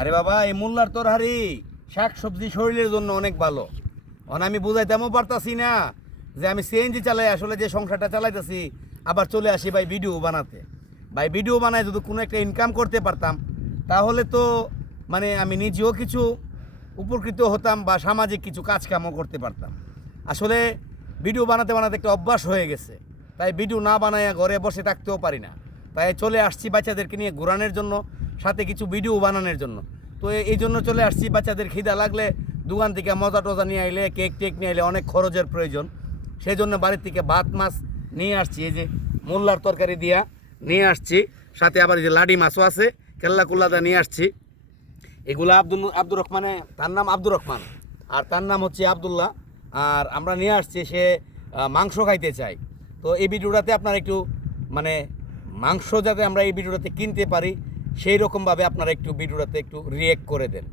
আরে বাবা, এই মোল্লার তরহারি শাক সবজি শরীরের জন্য অনেক ভালো। আমি বুঝাইতেও পারতাছি না যে আমি সিএনজি চালাই আসলে যে সংসারটা চালাইতেছি, আবার চলে আসি ভাই ভিডিও বানাতে। ভাই ভিডিও বানায় যদি কোনো একটা ইনকাম করতে পারতাম তাহলে তো মানে আমি নিজেও কিছু উপকৃত হতাম বা সামাজিক কিছু কাজকামও করতে পারতাম। আসলে ভিডিও বানাতে বানাতে একটা অভ্যাস হয়ে গেছে, তাই ভিডিও না বানায় ঘরে বসে থাকতেও পারি না। তাই চলে আসছি বাচ্চাদেরকে নিয়ে ঘোরানোর জন্য, সাথে কিছু ভিডিও বানানোর জন্য। তো এই জন্য চলে আসছি। বাচ্চাদের খিদা লাগলে দোকান থেকে মজা টজা নিয়ে আইলে, কেক টেক নিয়ে আইলে অনেক খরচের প্রয়োজন। সেই জন্য বাড়ির থেকে ভাত মাছ নিয়ে আসছি, এই যে মোল্লার তরকারি দিয়া নিয়ে আসছি, সাথে আবার এই যে লাডি মাছও আছে, কেল্লা কুল্লাদা নিয়ে আসছি। এগুলো আব্দুর রহমানে, তার নাম আব্দুর রহমান আর তার নাম হচ্ছে আবদুল্লাহ। আর আমরা নিয়ে আসছি, সে মাংস খাইতে চাই। তো এই ভিডিওটাতে আপনারা একটু মানে মাংস যাতে আমরা এই ভিডিওটাতে কিনতে পারি সেই রকমভাবে আপনারা একটু ভিডিওটাতে একটু রিয়েক্ট করে দেন।